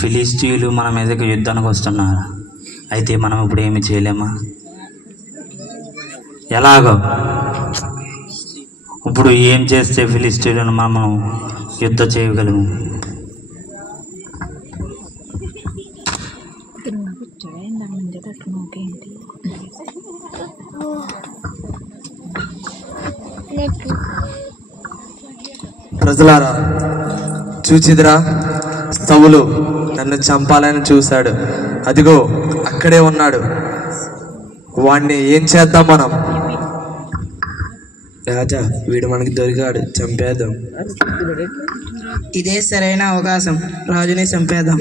ఫిలిస్తీయులు మన మీదకి యుద్ధానికి వస్తున్నారు? అయితే మనం ఇప్పుడు ఏమి చేయలేమా? ఎలాగో ఇప్పుడు ఏం చేస్తే ఫిలిస్టీయులను మనం యుద్ధం చేయగలము? ప్రజలారా, చూచిదిరా, సౌలు నన్ను చంపాలని చూశాడు, అదిగో అక్కడే ఉన్నాడు, వాణ్ణి ఏం చేద్దాం మనం? రాజా, వీడు మనకి దొరికాడు, చంపేద్దాం. ఇదే సరైన అవకాశం, రాజుని చంపేద్దాం.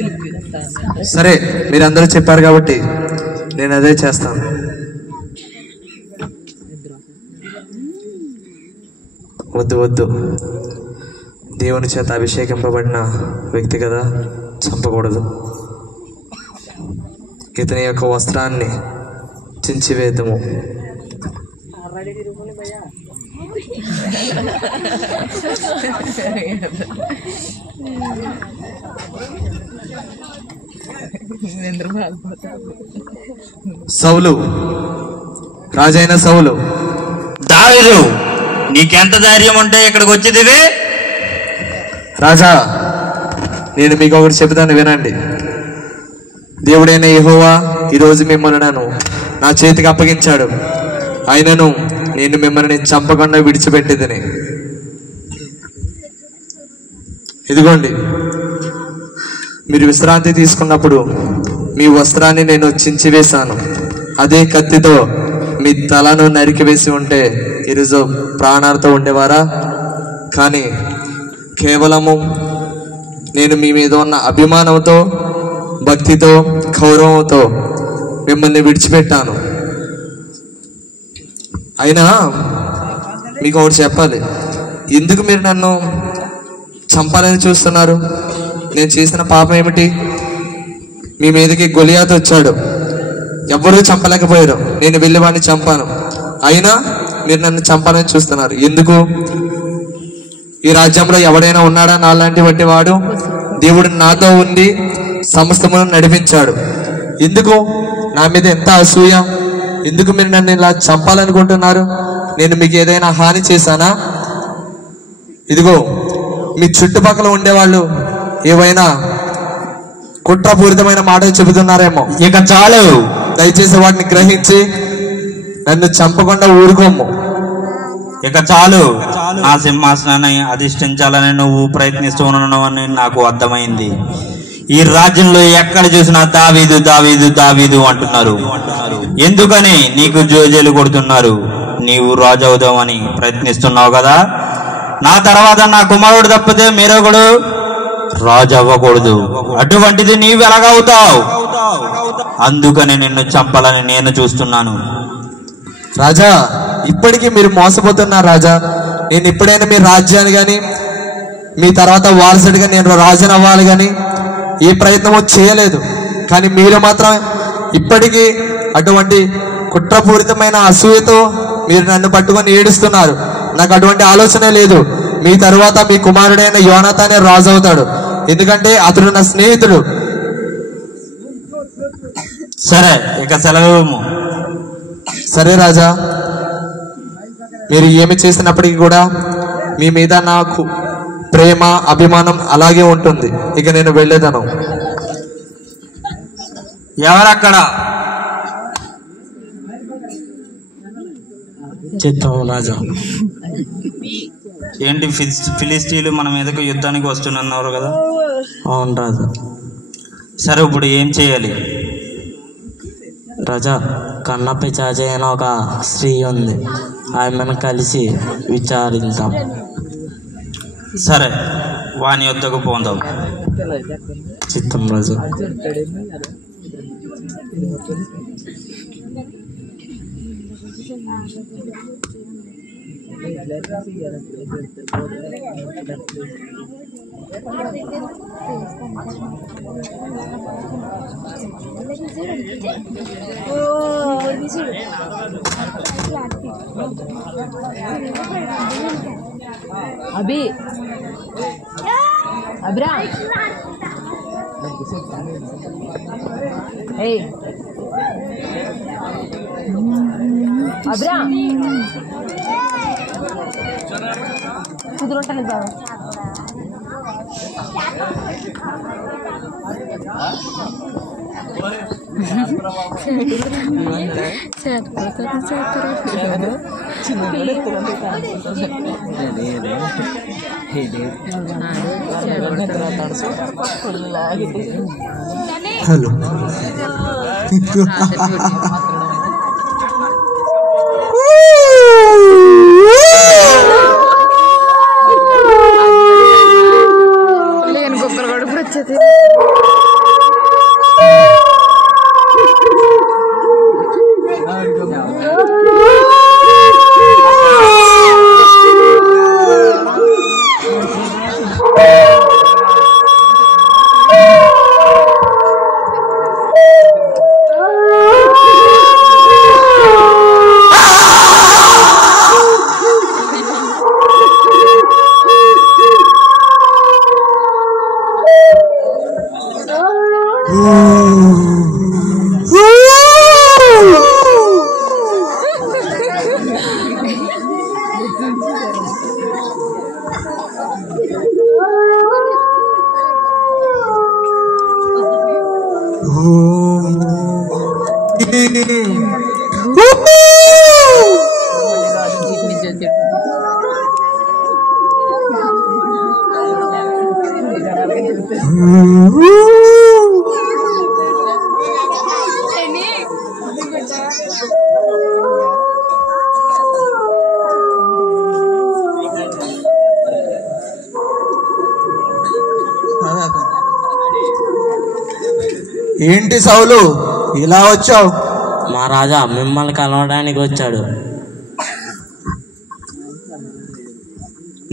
సరే, మీరందరూ చెప్పారు కాబట్టి నేను అదే చేస్తాను. వద్దు వద్దు, దేవుని చేత అభిషేకింపబడిన వ్యక్తి కదా, చంపకూడదు. ఇతని యొక్క వస్త్రాన్ని చించివేద్దాము. సౌలు, రాజైన సౌలు, దావీదు, నీకెంత ధైర్యం ఉంటే ఇక్కడికి వచ్చేదివి? రాజా, నేను మీకు ఒకటి చెబుతాను, వినండి. దేవుడైన యెహోవా ఈరోజు మిమ్మల్ని నా చేతికి అప్పగించాడు, అయినను నేను మిమ్మల్ని చంపకుండా విడిచిపెట్టేదని. ఇదిగోండి, మీరు విశ్రాంతి తీసుకున్నప్పుడు మీ వస్త్రాన్ని నేను చించివేశాను, అదే కత్తితో మీ తలను నరికివేసి ఉంటే ఈరోజు ప్రాణాలతో ఉండేవారా? కానీ కేవలము నేను మీ మీద ఉన్న అభిమానంతో, భక్తితో, గౌరవంతో మిమ్మల్ని విడిచిపెట్టాను. అయినా మీకు ఒకటి చెప్పాలి, ఎందుకు మీరు నన్ను చంపాలని చూస్తున్నారు? నేను చేసిన పాపం ఏమిటి? మీ మీదకి గొలియాతు వచ్చాడు, ఎవ్వరూ చంపలేకపోయారు, నేను వెళ్ళి వాడిని చంపాను, అయినా మీరు నన్ను చంపాలని చూస్తున్నారు. ఎందుకు? ఈ రాజ్యంలో ఎవడైనా ఉన్నాడా నాలాంటి వంటి వాడు? దేవుడు నాతో ఉండి సమస్తమును నడిపించాడు. ఎందుకు నా మీద ఎంత అసూయ? ఎందుకు మీరు నన్ను ఇలా చంపాలనుకుంటున్నారు? నేను మీకు ఏదైనా హాని చేశానా? ఇదిగో మీ చుట్టుపక్కల ఉండేవాళ్ళు ఏవైనా కుట్రపూరితమైన మాటలు చెబుతున్నారేమో. ఇక చాలు, దయచేసి వాటిని గ్రహించి నన్ను చంపకుండా ఊరుకోము. ఇక చాలు. నా సింహాసనాన్ని అధిష్ఠించాలని నువ్వు ప్రయత్నిస్తూ ఉన్నావని నాకు అర్థమైంది. ఈ రాజ్యంలో ఎక్కడ చూసినా దావీదు దావీదు దావీదు అంటున్నారు. ఎందుకని నీకు జోజేలు కొడుతున్నారు? నీవు రాజు అవుదామని ప్రయత్నిస్తున్నావు కదా. నా తర్వాత నా కుమారుడు తప్పితే మీరొకడు రాజు అవ్వకూడదు. అటువంటిది నీవు ఎలాగవుతావు? అందుకని నిన్ను చంపాలని నేను చూస్తున్నాను. రాజా, ఇప్పటికీ మీరు మోసపోతున్నారు రాజా. నేను ఇప్పుడైనా మీ రాజ్యాన్ని కానీ మీ తర్వాత వారసుడిగా నేను రాజుని అవ్వాలి కానీ ఏ ప్రయత్నమో చేయలేదు. కానీ మీరు మాత్రం ఇప్పటికీ అటువంటి కుట్రపూరితమైన అసూయతో మీరు నన్ను పట్టుకొని ఏడుస్తున్నారు. నాకు అటువంటి ఆలోచనే లేదు. మీ తరువాత మీ కుమారుడైన యోనాతానే రాజు అవుతాడు, ఎందుకంటే అతడు నా స్నేహితుడు. సరే, ఇక సెలవు. సరే రాజా, మీరు ఏమి చేసినప్పటికీ కూడా మీ మీద నాకు ప్రేమ, అభిమానం అలాగే ఉంటుంది. ఇక నేను వెళ్ళేదను. ఎవరక్కడ? చిత్తం రాజా. ఏంటి ఫిలిస్టీయులు మన మీదకు యుద్ధానికి వస్తున్నారు కదా? అవును రాజా. సరే, ఇప్పుడు ఏం చేయాలి? రాజా, కన్నపిచాచి అయిన ఒక స్త్రీ ఉంది, ఆమెను కలిసి విచారిద్దాం. సరే, వాని యుద్ధకు పోందాం. చిత్తం రాజు. అభి అభిరా కుదురుంటాను బాబా హలో కుక్కలు కూడా ఇప్పుడు వచ్చేది ఏంటి సౌలు ఇలా వచ్చావు? మా రాజా మిమ్మల్ని కలవడానికి వచ్చాడు.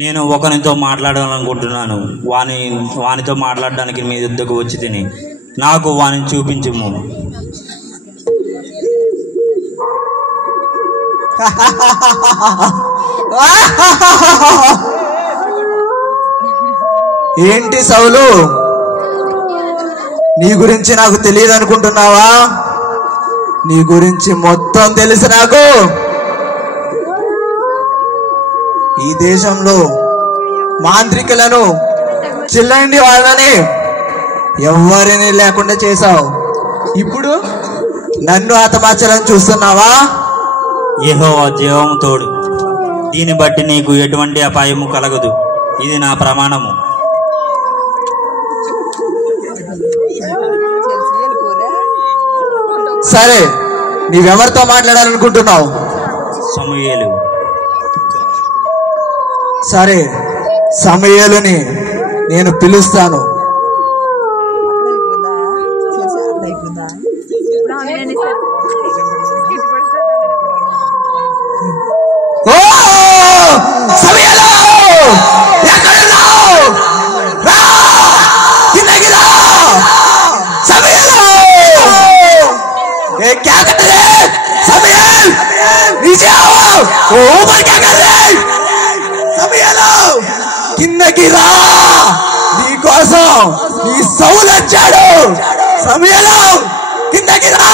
నేను ఒకరితో మాట్లాడాలనుకుంటున్నాను. వానితో మాట్లాడడానికి మీ యుద్ధకు వచ్చి తిని నాకు వాని చూపించుము. ఏంటి సౌలు, నీ గురించి నాకు తెలియదు అనుకుంటున్నావా? నీ గురించి మొత్తం తెలుసు నాకు. ఈ దేశంలో మాంత్రికులను చిల్లండి వాళ్ళని ఎవరిని లేకుండా చేశావు. ఇప్పుడు నన్ను హతమార్చాలని చూస్తున్నావా? యెహోవా జీవము తోడు, దీన్ని బట్టి నీకు ఎటువంటి అపాయము కలగదు. ఇది నా ప్రమాణము. సరే, నీవెవరితో మాట్లాడాలనుకుంటున్నావు? సమూయేలు. సరే, సమూయేలుని నేను పిలుస్తాను. ఓ సమూయేలు, ఎక్కడున్నావు? రా, కిందకి రా. సమూయేలు, ये क्या कर रहे हैं? समूएल, नीचे आओ. वो ऊपर क्या कर रहे हैं? సమూయేలు, కిందకి రా. నీ కోసం నీ సౌలు వచ్చాడు. సమూయేలు, కిందకి రా.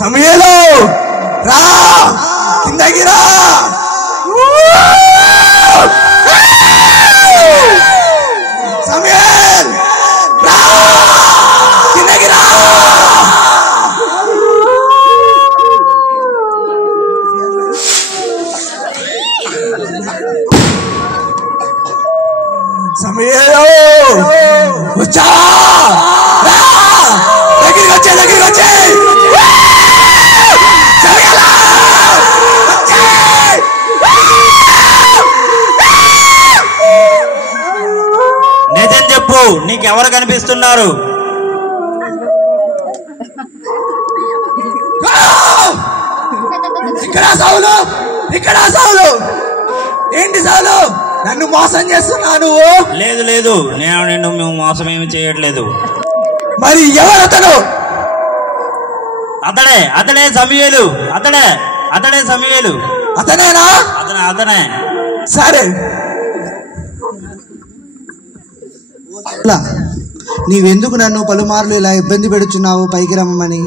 సమూయేలు, రా, కిందకి రా. సమూయేల్, రా, కిందకి రా. సమూయేలు, వచ్చా, రా, దగ్గరికి వచ్చే, దగ్గరికి వచ్చే. సమూయేలు, వచ్చే. నిజం చెప్పు, నీకెవరు కనిపిస్తున్నారు? ఇక్కడ సౌలు, ఇక్కడ సౌలు. ఏంటి సౌలు, నన్ను మోసం చేస్తున్నావు నువ్వు? లేదు లేదు, నేను నిన్ను మోసం ఏమి చేయట్లేదు. మరి ఎవరు అతను? అతడే సమూయేలు, అతడే. అతడే సమూయేలు. అతనేనా? అతనే. సరే, నీవెందుకు నన్ను పలుమార్లు ఇలా ఇబ్బంది పెడుతున్నావు? పైకి రమ్మని.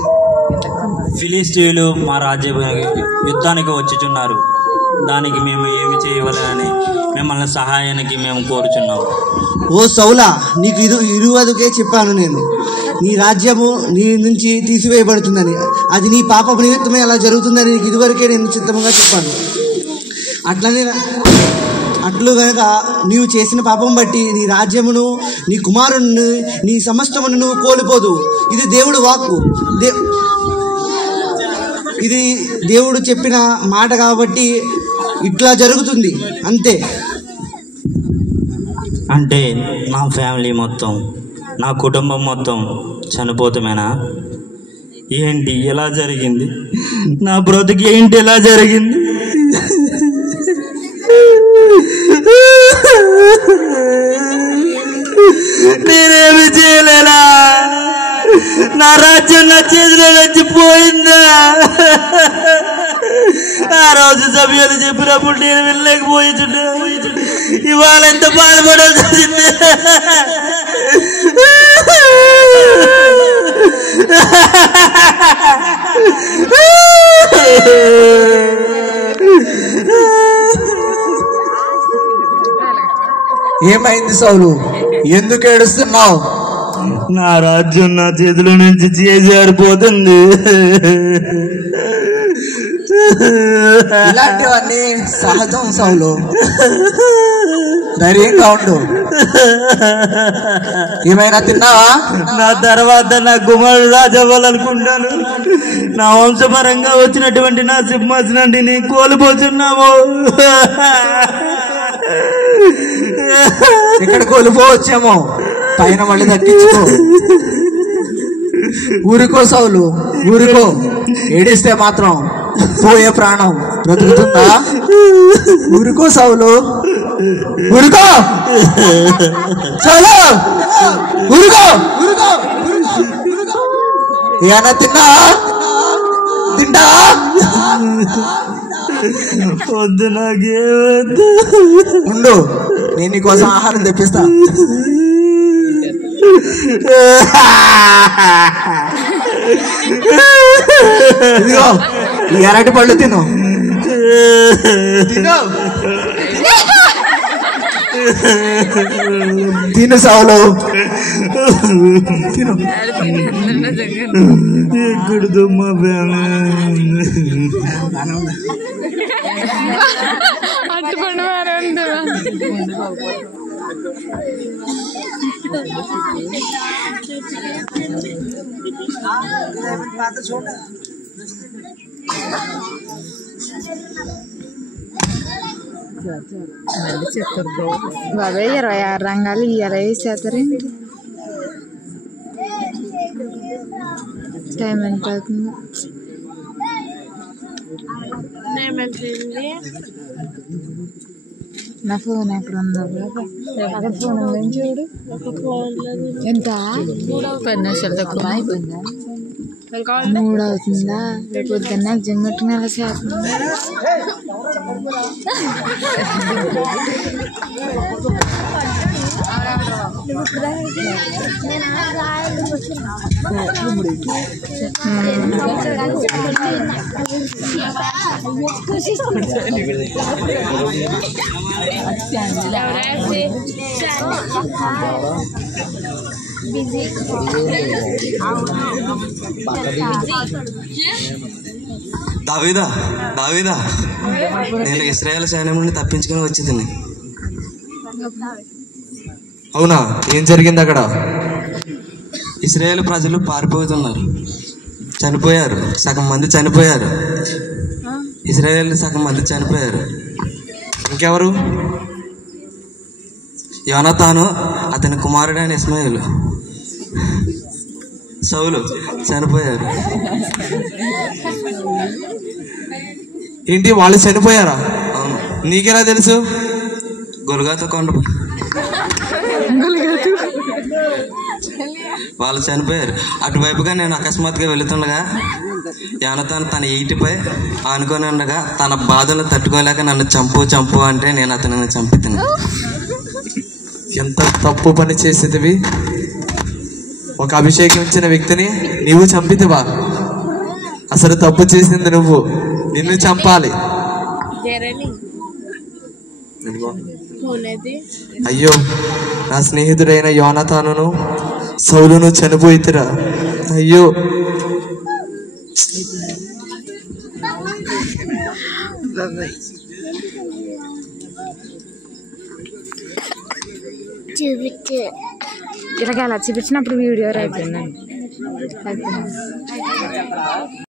ఫిలిస్తీయులు మా రాజ్యానికి యుద్ధానికి వచ్చుచున్నారు. దానికి మేము ఏమి చేయవలనని మిమ్మల్ని సహాయానికి మేము కోరుచున్నాము. ఓ సౌలా, నీకు ఇరువదుకే చెప్పాను నేను, నీ రాజ్యము నీ నుంచి తీసివేయబడుతుందని. అది నీ పాప నిమిత్తమే అలా జరుగుతుందని నీకు ఇదివరకే నేను చిత్తముగా చెప్పాను. అట్లు కనుక నీవు చేసిన పాపం బట్టి నీ రాజ్యమును, నీ కుమారుని, నీ సమస్తమును నువ్వు కోల్పోదు. ఇది దేవుడు వాక్కు, ఇది దేవుడు చెప్పిన మాట కాబట్టి ఇట్లా జరుగుతుంది అంతే. అంటే నా ఫ్యామిలీ మొత్తం, నా కుటుంబం మొత్తం చనిపోతామేనా? ఏంటి ఎలా జరిగింది? నా బ్రతుకు ఏంటి ఎలా జరిగింది? నేనేమి చేయలేనా? నా రాజ్యం నా చేతిలో నుంచి పోయిందా? ఆ రోజు సభ్యులు చెప్పినప్పుడు నేను వెళ్ళలేకపోయించుంటే ఇవాళ ఎంత బాధపడాల్సి వచ్చింది. ఏమైంది సౌలు? ఎందుకు ఏడుస్తున్నావు? నా రాజ్యం నా చేతిలో నుంచి చేజారిపోతుంది. ఇలాంటివన్నీ సహజం సౌలు, ధైర్యంగా ఉండు. ఏమైనా తిన్నావా? నా తర్వాత నా కుమారుడు రాజు అవ్వాలనుకుంటాను. నా వంశపరంగా వచ్చినటువంటి నా సింహాసనాన్ని నీ కోల్పోతున్నాము. ఇక్కడ కోల్పోవచ్చేమో, పైన మళ్ళీ దక్కించుకో. ఊరుకో సౌలు, ఊరుకో. ఏడిస్తే మాత్రం పోయే ప్రాణం బ్రతుకుతుందా? ఊరుకో సౌలు, ఊరుకో సౌలు, ఊరుకో. ఏమన్నా తింటావా? వద్దు, నాకేవద్దు. ఉండు, నేను నీకోసం ఆహారం తెప్పిస్తా. ఇదిగో ఈ అరటి పళ్ళు తిను. తిను సౌలు, తిను. ఎక్కడితో మా బాబాయ్ 26 రంగాలు ఇయ్యాలి చేస్తారేంటి? టైం ఎంత అవుతుందో? నా ఫోన్ ఎక్కడ ఉందో? అక్కడ ఫోన్ ఉందని చూడు. ఎంత 10 నిమిషాలు తక్కువ అయిపోయిందా? 3 అవుతుందా? రేపు పొద్దున్న ఎగ్జామ్ పెట్టుకుని ఎలా చేస్తుంది? దావీదా, దావీదా, నేను ఇశ్రాయేలు సైన్యం నుండి తప్పించుకుని వచ్చింది. అవునా? ఏం జరిగింది అక్కడ? ఇశ్రాయేలు ప్రజలు పారిపోతున్నారు, చనిపోయారు. సగం మంది చనిపోయారు. ఇశ్రాయేలు సగం మంది చనిపోయారు. ఇంకెవరు? యోనాతాను, అతని కుమారుడైన ఇస్మాయిలు, సౌలు చనిపోయారు. ఏంటి, వాళ్ళు చనిపోయారా? అవును. నీకెలా తెలుసు? గొల్గోతా కొండ వాళ్ళు చనిపోయారు. అటువైపుగా నేను అకస్మాత్తుగా వెళుతుండగా యోనతాను తన ఈటిపై ఆనుకొని ఉండగా తన బాధను తట్టుకోలేక నన్ను చంపు అంటే నేను అతనిని చంపుతాను. ఎంత తప్పు పని చేసేదివి. ఒక అభిషేకించిన వ్యక్తిని నీవు చంపితివా? అసలు తప్పు చేసింది నువ్వు, నిన్ను చంపాలి. అయ్యో, నా స్నేహితుడైన యోనతానును సౌలును చనిపోయితురా. అయ్యో, చూపించే ఇలాగ అలా చూపించినప్పుడు వీడియో అయిపోయిందండి.